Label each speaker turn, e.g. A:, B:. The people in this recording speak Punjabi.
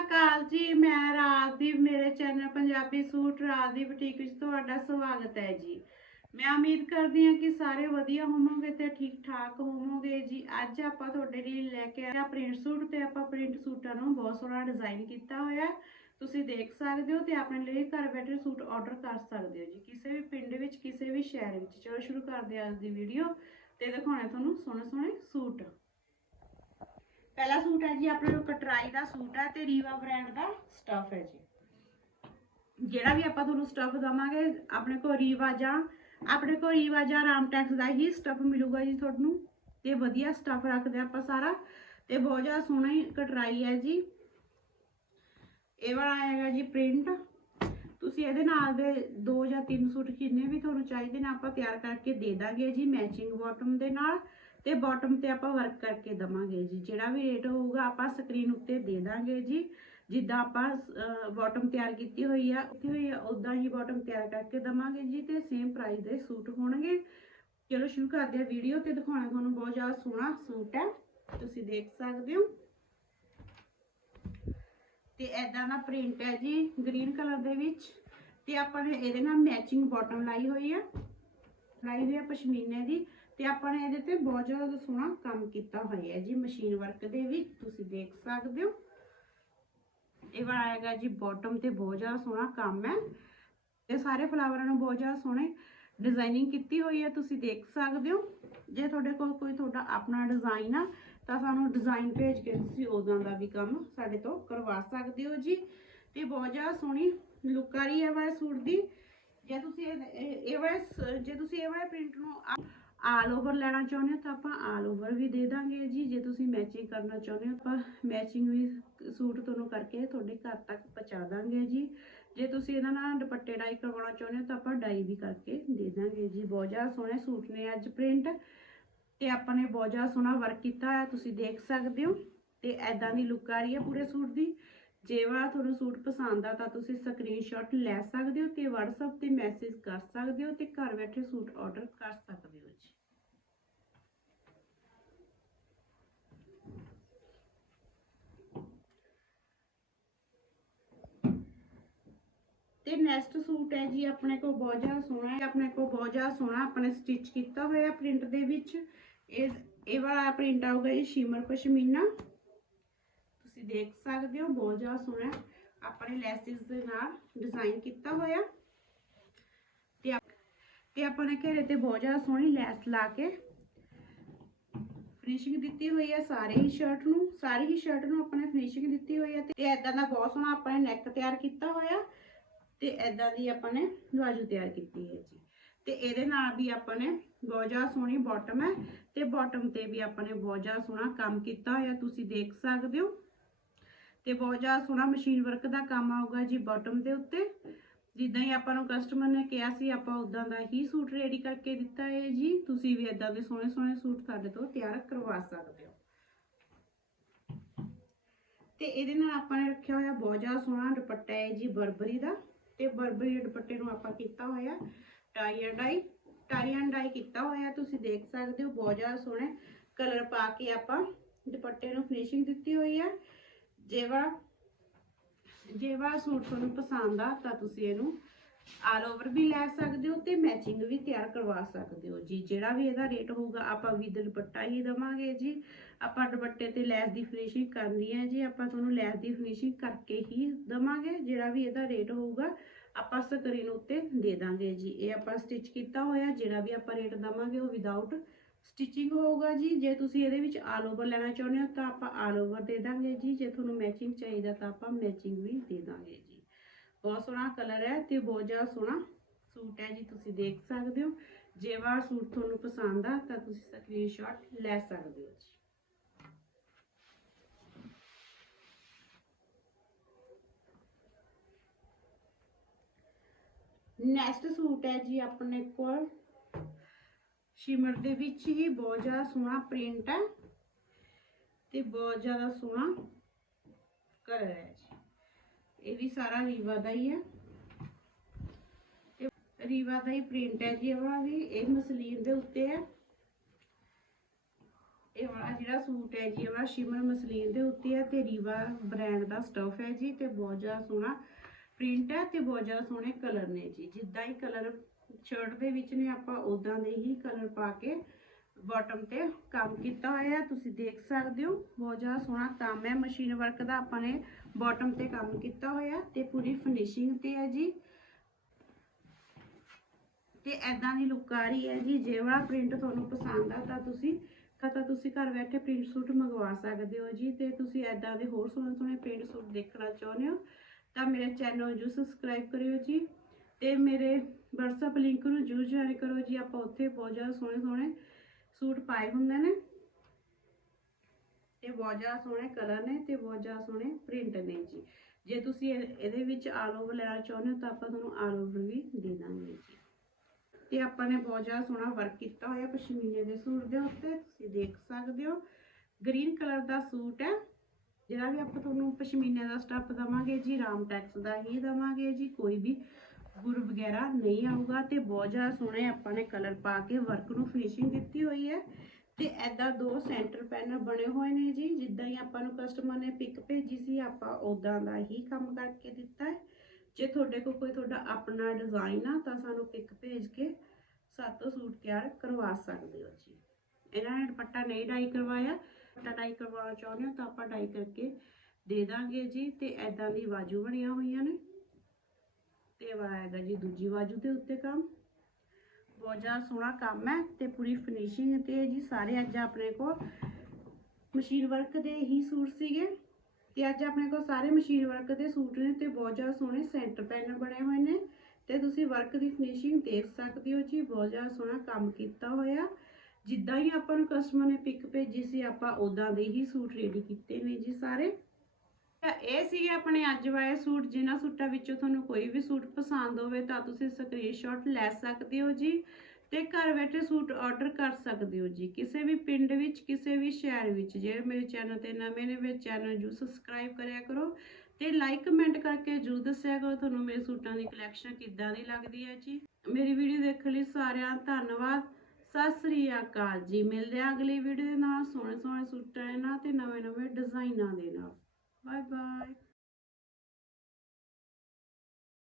A: ਅਕਾਲ ਜੀ, ਮੈਂ ਰਾਜਦੀਪ, ਮੇਰੇ channel Punjabi suit Rajdeep boutique ਵਿੱਚ ਤੁਹਾਡਾ ਸਵਾਗਤ ਹੈ ਜੀ। ਮੈਂ ਉਮੀਦ ਕਰਦੀ ਹਾਂ ਕਿ ਸਾਰੇ ਵਧੀਆ ਹੋਵੋਗੇ ਤੇ ਠੀਕ ਠਾਕ ਹੋਵੋਗੇ ਜੀ। ਅੱਜ ਆਪਾਂ ਤੁਹਾਡੇ ਲਈ ਲੈ ਕੇ ਆਇਆ ਪ੍ਰਿੰਟ ਸੂਟ ਤੇ ਆਪਾਂ ਪ੍ਰਿੰਟ ਸੂਟਾਂ ਨੂੰ ਬਹੁਤ ਸੋਹਣਾ ਡਿਜ਼ਾਈਨ ਕੀਤਾ ਹੋਇਆ ਤੁਸੀਂ ਦੇਖ ਸਕਦੇ ਹੋ ਤੇ ਆਪਣੇ ਲਈ ਘਰ ਬੈਠੇ ਸੂਟ ਆਰਡਰ ਕਰ ਸਕਦੇ ਹੋ ਜੀ। ਕਿਸੇ ਵੀ ਪਿੰਡ ਵਿੱਚ, ਕਿਸੇ ਵੀ ਸ਼ਹਿਰ ਵਿੱਚ। ਚਲੋ ਸ਼ੁਰੂ ਕਰਦੇ ਹਾਂ ਅੱਜ ਦੀ ਵੀਡੀਓ ਤੇ ਦਿਖਾਉਣੇ ਤੁਹਾਨੂੰ ਸੋਹਣੇ ਸੋਹਣੇ ਸੂਟ। ਪਹਿਲਾ ਸੂਟ ਹੈ ਜੀ ਆਪਣੇ ਕੋਲ ਕਟਰਾਈ ਦਾ ਸੂਟ ਹੈ ਤੇ ਰੀਵਾ ਬ੍ਰਾਂਡ ਦਾ ਸਟਫ ਹੈ ਜੀ। ਜਿਹੜਾ ਵੀ ਆਪਾਂ ਤੁਹਾਨੂੰ ਸਟਫ ਦਵਾਂਗੇ ਆਪਣੇ ਕੋਲ ਰੀਵਾ ਜਾਂ ਆਪਣੇ ਕੋਲ ਰੀਵਾ ਜਾਂ ਰਾਮਟੈਕਸ ਦਾ ਹੀ ਸਟਫ ਮਿਲੂਗਾ ਜੀ ਤੁਹਾਨੂੰ। ਤੇ ਵਧੀਆ ਸਟਫ ਰੱਖਦੇ ਆਪਾਂ ਸਾਰਾ। ਤੇ ਬਹੁਤ ਜ਼ਿਆਦਾ ਸੋਹਣਾ ਹੀ ਕਟਰਾਈ ਹੈ ਜੀ। ਇਹ ਵਾਲਾ ਆਏਗਾ ਜੀ ਪ੍ਰਿੰਟ। ਤੁਸੀਂ ਇਹਦੇ ਨਾਲ ਦੇ ਦੋ ਜਾਂ ਤਿੰਨ ਸੂਟ ਕਿੰਨੇ ਵੀ ਤੁਹਾਨੂੰ ਚਾਹੀਦੇ ਨੇ ਆਪਾਂ ਤਿਆਰ ਕਰਕੇ ਦੇ ਦਾਂਗੇ ਜੀ ਮੈਚਿੰਗ ਬਾਟਮ ਦੇ ਨਾਲ। ਤੇ ਬਾਟਮ ਤੇ ਆਪਾਂ ਵਰਕ ਕਰਕੇ ਦਵਾਂਗੇ ਜੀ। ਜਿਹੜਾ ਵੀ ਰੇਟ ਹੋਊਗਾ ਆਪਾਂ ਸਕਰੀਨ ਉੱਤੇ ਦੇ ਦਾਂਗੇ ਜੀ। ਜਿੱਦਾਂ ਆਪਾਂ ਬਾਟਮ ਤਿਆਰ ਕੀਤੀ ਹੋਈ ਆ, ਉੱਥੇ ਹੋਈ ਆ ਉਦਾਂ ਹੀ ਬਾਟਮ ਤਿਆਰ ਕਰਕੇ ਦਵਾਂਗੇ ਜੀ ਤੇ ਸੇਮ ਪ੍ਰਾਈਸ ਦੇ ਸੂਟ ਹੋਣਗੇ। ਚਲੋ ਸ਼ੁਰੂ ਕਰਦੇ ਹਾਂ ਵੀਡੀਓ ਤੇ ਦਿਖਾਉਣਾ ਤੁਹਾਨੂੰ ਬਹੁਤ ਜ਼ਿਆਦਾ ਸੋਹਣਾ ਸੂਟ ਹੈ। ਤੁਸੀਂ ਦੇਖ ਸਕਦੇ ਹੋ। ਤੇ ਐਦਾਂ ਦਾ ਪ੍ਰਿੰਟ ਹੈ ਜੀ ਗ੍ਰੀਨ ਕਲਰ ਦੇ ਵਿੱਚ। ਤੇ ਆਪਾਂ ਨੇ ਇਹਦੇ ਨਾਲ ਮੈਚਿੰਗ ਬਾਟਮ ਲਾਈ ਹੋਈ ਆ। ਲਾਈ ਹੋਈ ਆ ਪਸ਼ਮੀਨੇ ਦੀ। ਤੇ ਆਪਾਂ ਨੇ ਇਹਦੇ ਤੇ ਬਹੁਤ ਜ਼ਿਆਦਾ ਸੋਹਣਾ ਕੰਮ ਕੀਤਾ ਹੋਇਆ ਹੈ ਜੀ ਮਸ਼ੀਨ ਵਰਕ ਦੇ ਵਿੱਚ, ਤੁਸੀਂ ਦੇਖ ਸਕਦੇ ਹੋ। ਇਹ ਵਾਲਾ ਜੀ ਬਾਟਮ ਤੇ ਬਹੁਤ ਜ਼ਿਆਦਾ ਸੋਹਣਾ ਕੰਮ ਹੈ। ਤੇ ਸਾਰੇ ਫਲਾਵਰਾਂ ਨੂੰ ਬਹੁਤ ਜ਼ਿਆਦਾ ਸੋਹਣੇ ਡਿਜ਼ਾਈਨਿੰਗ ਕੀਤੀ ਹੋਈ ਹੈ, ਤੁਸੀਂ ਦੇਖ ਸਕਦੇ ਹੋ। ਜੇ ਤੁਹਾਡੇ ਕੋਲ ਕੋਈ ਤੁਹਾਡਾ ਆਪਣਾ ਡਿਜ਼ਾਈਨ ਆ, ਤਾਂ ਸਾਨੂੰ ਡਿਜ਼ਾਈਨ ਭੇਜ ਕੇ ਤੁਸੀਂ ਉਦਾਂ ਦਾ ਵੀ ਕੰਮ ਸਾਡੇ ਤੋਂ ਕਰਵਾ ਸਕਦੇ ਹੋ ਜੀ। ਤੇ ਬਹੁਤ ਜ਼ਿਆਦਾ ਸੋਹਣੀ ਲੁੱਕ ਆ ਰਹੀ ਹੈ ਵਾਲੇ ਸੂਟ ਦੀ। ਜੇ ਤੁਸੀਂ ਇਹ ਇਹ- ਵਾਲੇ ਜੇ ਤੁਸੀਂ ਇਹ ਵਾਲੇ ਪ੍ਰਿੰਟ ਨੂੰ ਆਲ ਓਵਰ ਲੈਣਾ ਚਾਹੁੰਦੇ ਹੋ ਤਾਂ ਆਪਾਂ ਆਲ ਓਵਰ ਵੀ ਦੇ ਦਾਂਗੇ ਜੀ। ਜੇ ਤੁਸੀਂ ਮੈਚਿੰਗ ਕਰਨਾ ਚਾਹੁੰਦੇ ਹੋ ਆਪਾਂ ਮੈਚਿੰਗ ਵੀ ਸੂਟ ਤੁਹਾਨੂੰ ਕਰਕੇ ਤੁਹਾਡੇ ਘਰ ਤੱਕ ਪਹੁੰਚਾ ਦਾਂਗੇ ਜੀ। ਜੇ ਤੁਸੀਂ ਇਹਨਾਂ ਨਾਲ ਦੁਪੱਟੇ ਡਾਈ ਕਰਵਾਉਣਾ ਚਾਹੁੰਦੇ ਹੋ ਤਾਂ ਆਪਾਂ ਡਾਈ ਵੀ ਕਰਕੇ ਦੇ ਦਾਂਗੇ ਜੀ। ਬਹੁਤ ਜ਼ਿਆਦਾ ਸੋਹਣੇ ਸੂਟ ਨੇ ਅੱਜ ਪ੍ਰਿੰਟ ਤੇ ਆਪਾਂ ਨੇ ਬਹੁਤ ਜ਼ਿਆਦਾ ਸੋਹਣਾ ਵਰਕ ਕੀਤਾ ਹੈ ਤੁਸੀਂ ਦੇਖ ਸਕਦੇ ਹੋ। ਤੇ ਐਦਾਂ ਦੀ ਲੁੱਕ ਆ ਰਹੀ ਹੈ ਪੂਰੇ ਸੂਟ ਦੀ। ਜੇ ਵਾ ਤੁਹਾਨੂੰ ਸੂਟ ਪਸੰਦ ਆ ਤਾਂ ਤੁਸੀਂ ਸਕਰੀਨਸ਼ਾਟ ਲੈ ਸਕਦੇ ਹੋ ਤੇ WhatsApp ਤੇ ਮੈਸੇਜ ਕਰ ਸਕਦੇ ਹੋ ਤੇ ਘਰ ਬੈਠੇ ਸੂਟ ਆਰਡਰ ਕਰ ਸਕਦੇ ਹੋ ਜੀ ਤੇ ਨੈਕਸਟ ਸੂਟ ਹੈ ਜੀ ਆਪਣੇ ਕੋਲ ਬਹੁਤ ਜ਼ਿਆਦਾ ਸੋਹਣਾ ਹੈ, ਆਪਣੇ ਕੋਲ ਬਹੁਤ ਜ਼ਿਆਦਾ ਸੋਹਣਾ ਆਪਣੇ ਸਟਿਚ ਕੀਤਾ ਹੋਇਆ ਪ੍ਰਿੰਟ ਦੇ ਵਿੱਚ। ਇਹ ਇਹ ਵਾਲਾ ਪ੍ਰਿੰਟ ਆਊਗਾ ਜੀ ਸ਼ਿਮਰ ਪਸ਼ਮੀਨਾ। ਤੁਸੀਂ ਦੇਖ ਸਕਦੇ ਹੋ ਬਹੁਤ ਜ਼ਿਆਦਾ ਸੋਹਣਾ ਆਪਣੇ ਲੈਸਿਸ ਦੇ ਨਾਲ ਡਿਜ਼ਾਈਨ ਕੀਤਾ ਹੋਇਆ ਤੇ ਤੇ ਆਪਾਂ ਨੇ ਘੇਰੇ ਤੇ ਬਹੁਤ ਜ਼ਿਆਦਾ ਸੋਹਣੀ ਲੈਸ ਲਾ ਕੇ ਫਿਨਿਸ਼ਿੰਗ ਦਿੱਤੀ ਹੋਈ ਹੈ ਸਾਰੇ ਹੀ ਸ਼ਰਟ ਨੂੰ, ਸਾਰੀ ਹੀ ਸ਼ਰਟ ਨੂੰ ਆਪਾਂ ਨੇ ਫਿਨਿਸ਼ਿੰਗ ਦਿੱਤੀ ਹੋਈ ਹੈ ਤੇ ਐਦਾਂ ਦਾ ਬਹੁਤ ਸੋਹਣਾ ਆਪਾਂ ਨੇ ਨੈਕ ਤਿਆਰ ਕੀਤਾ ਹੋਇਆ ਤੇ ਐਦਾਂ ਦੀ ਆਪਾਂ ਨੇ ਬਾਜੂ ਤਿਆਰ ਕੀਤੀ ਹੈ ਜੀ। ਤੇ ਇਹਦੇ ਨਾਲ ਵੀ ਆਪਾਂ ਨੇ ਬਹੁਤ ਜ਼ਿਆਦਾ ਸੋਹਣੀ ਬਾਟਮ ਹੈ ਤੇ ਬਾਟਮ ਤੇ ਵੀ ਆਪਾਂ ਨੇ ਬਹੁਤ ਜ਼ਿਆਦਾ ਸੋਹਣਾ ਕੰਮ ਕੀਤਾ ਹੋਇਆ, ਤੁਸੀਂ ਦੇਖ ਸਕਦੇ ਹੋ। ਤੇ ਬਹੁਤ ਜ਼ਿਆਦਾ ਸੋਹਣਾ ਮਸ਼ੀਨ ਵਰਕ ਦਾ ਕੰਮ ਆਊਗਾ ਜੀ ਬਾਟਮ ਦੇ ਉੱਤੇ। ਜਿੱਦਾਂ ਹੀ ਆਪਾਂ ਨੂੰ ਕਸਟਮਰ ਨੇ ਕਿਹਾ ਸੀ, ਆਪਾਂ ਉਦਾਂ ਦਾ ਹੀ ਸੂਟ ਰੈਡੀ ਕਰਕੇ ਦਿੱਤਾ ਹੈ ਜੀ। ਤੁਸੀਂ ਵੀ ਇਦਾਂ ਦੇ ਸੋਹਣੇ ਸੋਹਣੇ ਸੂਟ ਸਾਡੇ ਤੋਂ ਤਿਆਰ ਕਰਵਾ ਸਕਦੇ ਹੋ। ਤੇ ਇਹਦੇ ਨਾਲ ਆਪਾਂ ਨੇ ਰੱਖਿਆ ਹੋਇਆ ਬਹੁਤ ਜ਼ਿਆਦਾ ਸੋਹਣਾ ਦੁਪੱਟਾ ਹੈ ਜੀ ਬਰਬਰੀ ਦਾ। ਤੇ ਬਰਬਰੀ ਦੁਪੱਟੇ ਨੂੰ ਆਪਾਂ ਕੀਤਾ ਹੋਇਆ tie and dye tie and dye ਕੀਤਾ ਹੋਇਆ, ਤੁਸੀਂ ਦੇਖ ਸਕਦੇ ਹੋ, ਬਹੁਤ ਜ਼ਿਆਦਾ ਸੋਹਣੇ ਕਲਰ ਪਾ ਕੇ ਆਪਾਂ ਦੁਪੱਟੇ ਨੂੰ ਫਿਨਿਸ਼ਿੰਗ ਦਿੱਤੀ ਹੋਈ ਹੈ। ਜੇਵਾ ਜੇਵਾ ਸੂਟ ਤੁਹਾਨੂੰ ਪਸੰਦ ਆ ਤਾਂ ਤੁਸੀਂ ਇਹਨੂੰ ਆਲ ਓਵਰ ਵੀ ਲੈ ਸਕਦੇ ਹੋ ਤੇ ਮੈਚਿੰਗ ਵੀ ਤਿਆਰ ਕਰਵਾ ਸਕਦੇ ਹੋ ਜੀ। ਜਿਹੜਾ ਵੀ ਇਹਦਾ ਰੇਟ ਹੋਊਗਾ, ਆਪਾਂ ਵਿਦ ਦੁਪੱਟਾ ਹੀ ਦਵਾਂਗੇ ਜੀ। ਆਪਾਂ ਦੁਪੱਟੇ ਤੇ ਲੈਸ ਦੀ ਫਿਨਿਸ਼ਿੰਗ ਕਰਨੀ ਹੈ ਜੀ। ਆਪਾਂ ਤੁਹਾਨੂੰ ਲੈਸ ਦੀ ਫਿਨਿਸ਼ਿੰਗ ਕਰਕੇ ਹੀ ਦਵਾਂਗੇ। ਜਿਹੜਾ ਵੀ ਇਹਦਾ ਰੇਟ ਹੋਊਗਾ, ਆਪਾਂ ਸਕਰੀਨ ਉੱਤੇ ਦੇ ਦਾਂਗੇ ਜੀ। ਇਹ ਆਪਾਂ ਸਟਿਚ ਕੀਤਾ ਹੋਇਆ, ਜਿਹੜਾ ਵੀ ਆਪਾਂ ਰੇਟ ਦਵਾਂਗੇ ਉਹ ਵਿਦਆਊਟ ਸਟਿਚਿੰਗ ਹੋਊਗਾ ਜੀ। ਜੇ ਤੁਸੀਂ ਇਹਦੇ ਵਿੱਚ ਆਲ ਓਵਰ ਲੈਣਾ ਚਾਹੁੰਦੇ ਹੋ ਤਾਂ ਆਪਾਂ ਆਲ ਓਵਰ ਦੇ ਦਾਂਗੇ ਜੀ। ਜੇ ਤੁਹਾਨੂੰ ਮੈਚਿੰਗ ਚਾਹੀਦਾ ਤਾਂ ਆਪਾਂ ਮੈਚਿੰਗ ਵੀ ਦੇ ਦਾਂਗੇ ਜੀ। ਬਹੁਤ ਸੋਹਣਾ ਕਲਰ ਹੈ ਤੇ ਬਹੁਤ ਜ਼ਿਆਦਾ ਸੋਹਣਾ ਸੂਟ ਹੈ ਜੀ, ਤੁਸੀਂ ਦੇਖ ਸਕਦੇ ਹੋ। ਜੇ ਵਾਰ ਸੂਟ ਤੁਹਾਨੂੰ ਪਸੰਦ ਆ, ਤਾਂ ਤੁਸੀਂ ਸਕਰੀਨਸ਼ਾਟ ਲੈ ਸਕਦੇ ਹੋ ਜੀ। ਨੈਕਸਟ ਸੂਟ ਹੈ ਜੀ ਆਪਣੇ ਕੋਲ। ਸ਼ਿਮਰ ਦੇ ਵਿੱਚ ਹੀ ਬਹੁਤ ਜ਼ਿਆਦਾ ਸੋਹਣਾ ਪ੍ਰਿੰਟ ਹੈ ਤੇ ਬਹੁਤ ਜ਼ਿਆਦਾ ਸੋਹਣਾ ਕਲਰ ਹੈ ਜੀ। ਇਹ ਵੀ ਸਾਰਾ ਰੀਵਾ ਦਾ ਹੀ ਹੈ ਰੀਵਾ ਦਾ ਹੀ ਪ੍ਰਿੰਟ ਹੈ ਜੀ ਇਹ ਵਾਲਾ ਇਹ ਮਸਲੀਨ ਦੇ ਉੱਤੇ ਹੈ। ਇਹ ਵਾਲਾ ਜਿਹੜਾ ਸੂਟ ਹੈ ਜੀ, ਇਹ ਵਾਲਾ ਸ਼ਿਮਰ ਮਸਲੀਨ ਦੇ ਉੱਤੇ ਹੈ ਤੇ ਰੀਵਾ ਬ੍ਰਾਂਡ ਦਾ ਸਟਫ ਹੈ ਜੀ ਤੇ ਬਹੁਤ ਜ਼ਿਆਦਾ ਸੋਹਣਾ ਪ੍ਰਿੰਟ ਹੈ ਤੇ ਬਹੁਤ ਜ਼ਿਆਦਾ ਸੋਹਣੇ ਕਲਰ ਨੇ ਜੀ। ਜਿੱਦਾਂ ਹੀ ਕਲਰ ਸ਼ਰਟ ਦੇ ਵਿੱਚ ਨੇ, ਆਪਾਂ ਉਦਾਂ ਦੇ ਹੀ ਕਲਰ ਪਾ ਕੇ ਬਾਟਮ ਤੇ ਕੰਮ ਕੀਤਾ ਹੋਇਆ ਤੁਸੀਂ ਦੇਖ ਸਕਦੇ ਹੋ, ਬਹੁਤ ਜ਼ਿਆਦਾ ਸੋਹਣਾ ਕੰਮ ਹੈ। ਮਸ਼ੀਨ ਵਰਕ ਦਾ ਆਪਾਂ ਨੇ ਬਾਟਮ ਤੇ ਕੰਮ ਕੀਤਾ ਹੋਇਆ ਤੇ ਪੂਰੀ ਫਿਨਿਸ਼ਿੰਗ ਤੇ ਹੈ ਜੀ। ਤੇ ਐਦਾਂ ਦੀ ਲੁੱਕ ਆ ਰਹੀ ਹੈ ਜੀ। ਜੇ ਵਾਲਾ ਪ੍ਰਿੰਟ ਤੁਹਾਨੂੰ ਪਸੰਦ ਆ ਤਾਂ ਤੁਸੀਂ ਤਾਂ ਤੁਸੀਂ ਘਰ ਬੈਠੇ ਪ੍ਰਿੰਟ ਸੂਟ ਮੰਗਵਾ ਸਕਦੇ ਹੋ ਜੀ। ਤੇ ਤੁਸੀਂ ਐਦਾਂ ਦੇ ਹੋਰ ਸੋਹਣੇ ਸੋਹਣੇ ਪ੍ਰਿੰਟ ਸੂਟ ਦੇਖਣਾ ਚਾਹੁੰਦੇ ਹੋ, ਤਾਂ ਮੇਰੇ ਚੈਨਲ ਨੂੰ ਜਰੂਰ ਸਬਸਕ੍ਰਾਈਬ ਕਰਿਓ ਜੀ। ਤੇ ਮੇਰੇ WhatsApp ਲਿੰਕ ਨੂੰ ਜਰੂਰ ਜਾਰੀ ਕਰੋ ਜੀ। ਆਪਾਂ ਉੱਥੇ ਬਹੁਤ ਜ਼ਿਆਦਾ ਸੋਹਣੇ ਸੋਹਣੇ ਸੂਟ ਪਾਏ ਹੁੰਦੇ ਨੇ। ਤੇ ਬਹੁਤ ਜ਼ਿਆਦਾ ਸੋਹਣੇ ਕਲਰ ਨੇ ਤੇ ਬਹੁਤ ਜ਼ਿਆਦਾ ਸੋਹਣੇ ਪ੍ਰਿੰਟ ਨੇ ਜੀ। ਜੇ ਤੁਸੀਂ ਇਹਦੇ ਵਿੱਚ ਆਲ ਓਵਰ ਲੈਣਾ ਚਾਹੁੰਦੇ ਹੋ ਤਾਂ ਆਪਾਂ ਤੁਹਾਨੂੰ ਆਲ ਓਵਰ ਵੀ ਦੇ ਦਾਂਗੇ ਜੀ। ਤੇ ਆਪਾਂ ਨੇ ਬਹੁਤ ਜ਼ਿਆਦਾ ਸੋਹਣਾ ਵਰਕ ਕੀਤਾ ਹੋਇਆ ਪਸ਼ਮੀਨੇ ਦੇ ਸੂਟ ਦੇ ਉੱਤੇ, ਤੁਸੀਂ ਦੇਖ ਸਕਦੇ ਹੋ। ਗ੍ਰੀਨ ਕਲਰ ਦਾ ਸੂਟ ਹੈ, ਜਿਹੜਾ ਵੀ ਆਪਾਂ ਤੁਹਾਨੂੰ ਪਸ਼ਮੀਨੇ ਦਾ ਸਟੱਫ ਦਵਾਂਗੇ ਜੀ, ਰਾਮ ਟੈਕਸ ਦਾ ਹੀ ਦਵਾਂਗੇ ਜੀ, ਕੋਈ ਵੀ। ਗੁਰ ਵਗੈਰਾ ਨਹੀਂ ਆਊਗਾ ਤੇ ਬਹੁਤ ਜ਼ਿਆਦਾ ਸੋਹਣੇ ਆਪਾਂ ਨੇ ਕਲਰ ਪਾ ਕੇ ਵਰਕ ਨੂੰ ਫਿਨਿਸ਼ਿੰਗ ਦਿੱਤੀ ਹੋਈ ਹੈ। ਤੇ ਐਦਾਂ ਦੋ ਸੈਂਟਰ ਪੈਨਲ ਬਣੇ ਹੋਏ ਨੇ ਜੀ, ਜਿੱਦਾਂ ਹੀ ਆਪਾਂ ਨੂੰ ਕਸਟਮਰ ਨੇ ਪਿਕ ਭੇਜੀ ਸੀ, ਆਪਾਂ ਉਦਾਂ ਦਾ ਹੀ ਕੰਮ ਕਰਕੇ ਦਿੱਤਾ ਹੈ। ਜੇ ਤੁਹਾਡੇ ਕੋਲ ਕੋਈ ਤੁਹਾਡਾ ਆਪਣਾ ਡਿਜ਼ਾਈਨ ਆ, ਤਾਂ ਸਾਨੂੰ ਪਿਕ ਭੇਜ ਕੇ ਸਾਤੋਂ ਸੂਟ ਤਿਆਰ ਕਰਵਾ ਸਕਦੇ ਹੋ ਜੀ। ਇਹਨਾਂ ਨੇ ਦੁਪੱਟਾ ਨਹੀਂ ਡਾਈ ਕਰਵਾਇਆ, ਦੁਪੱਟਾ ਡਾਈ ਕਰਵਾਉਣਾ ਚਾਹੁੰਦੇ ਹੋ ਤਾਂ ਆਪਾਂ ਡਾਈ ਕਰਕੇ ਦੇ ਦਾਂਗੇ ਜੀ, ਤੇ ਐਦਾਂ ਦੀ ਬਾਜੂ ਬਣੀਆਂ ਹੋਈਆਂ ਨੇ। ਤੇ ਵਾ ਹੈਗਾ ਜੀ ਦੂਜੀ ਬਾਜੂ ਦੇ ਉੱਤੇ ਕੰਮ। ਬਹੁਤ ਜ਼ਿਆਦਾ ਸੋਹਣਾ ਕੰਮ ਹੈ ਤੇ ਪੂਰੀ ਫਿਨਿਸ਼ਿੰਗ ਤੇ ਜੀ ਸਾਰੇ ਅੱਜ ਆਪਣੇ ਕੋਲ ਮਸ਼ੀਨ ਵਰਕ ਦੇ ਹੀ ਸੂਟ ਸੀਗੇ। ਤੇ ਅੱਜ ਆਪਣੇ ਕੋਲ ਸਾਰੇ ਮਸ਼ੀਨ ਵਰਕ ਦੇ ਸੂਟ ਨੇ ਤੇ ਬਹੁਤ ਜ਼ਿਆਦਾ ਸੋਹਣੇ ਸੈਂਟਰ ਪੈਨਲ ਬਣੇ ਹੋਏ ਨੇ। ਤੇ ਤੁਸੀਂ ਵਰਕ ਦੀ ਫਿਨਿਸ਼ਿੰਗ ਦੇਖ ਸਕਦੇ ਹੋ ਜੀ, ਬਹੁਤ ਜ਼ਿਆਦਾ ਸੋਹਣਾ ਕੰਮ ਕੀਤਾ ਹੋਇਆ। ਜਿੱਦਾਂ ਹੀ ਆਪਾਂ ਨੂੰ ਕਸਟਮਰ ਨੇ ਪਿਕ ਭੇਜੀ ਸੀ, ਆਪਾਂ ਉਦਾਂ ਦੇ ਹੀ ਸੂਟ ਰੈਡੀ ਕੀਤੇ ਨੇ ਜੀ ਸਾਰੇ। ਇਹ ਸੀਗੇ ਆਪਣੇ ਅੱਜ ਵਾਲੇ ਸੂਟ, ਜਿਨ੍ਹਾਂ ਸੂਟਾਂ ਵਿੱਚੋਂ ਤੁਹਾਨੂੰ ਕੋਈ ਵੀ ਸੂਟ ਪਸੰਦ ਹੋਵੇ ਤਾਂ ਤੁਸੀਂ ਸਕਰੀਨਸ਼ਾਟ ਲੈ ਸਕਦੇ ਹੋ ਜੀ ਤੇ ਘਰ ਬੈਠੇ ਸੂਟ ਆਰਡਰ ਕਰ ਸਕਦੇ ਹੋ ਜੀ। ਕਿਸੇ ਵੀ ਪਿੰਡ ਵਿੱਚ, ਕਿਸੇ ਵੀ ਸ਼ਹਿਰ ਵਿੱਚ ਜਿਹੜੇ ਮੇਰੇ ਚੈਨਲ ਤੇ ਨਵੇਂ ਨੇ, ਮੇਰੇ ਚੈਨਲ ਨੂੰ ਸਬਸਕ੍ਰਾਈਬ ਕਰਿਆ ਕਰੋ ਤੇ ਲਾਈਕ ਕਮੈਂਟ ਕਰਕੇ ਜਰੂਰ ਦੱਸਿਆ ਕਰੋ, ਤੁਹਾਨੂੰ ਮੇਰੇ ਸੂਟਾਂ ਦੀ ਕਲੈਕਸ਼ਨ ਕਿੱਦਾਂ ਦੀ ਲੱਗਦੀ ਹੈ ਜੀ। ਮੇਰੀ ਵੀਡੀਓ ਦੇਖਣ ਲਈ ਸਾਰਿਆਂ ਦਾ ਧੰਨਵਾਦ। ਸਤਿ ਸ੍ਰੀ ਅਕਾਲ ਜੀ। ਮਿਲਦੇ ਆ ਅਗਲੀ ਵੀਡੀਓ ਦੇ ਨਾਲ। ਸੋਹਣੇ ਸੋਹਣੇ ਸੂਟਾਂ ਦੇ ਨਾਲ ਤੇ ਨਵੇਂ ਨਵੇਂ ਡਿਜ਼ਾਈਨਾਂ ਦੇ ਨਾਲ। Bye bye.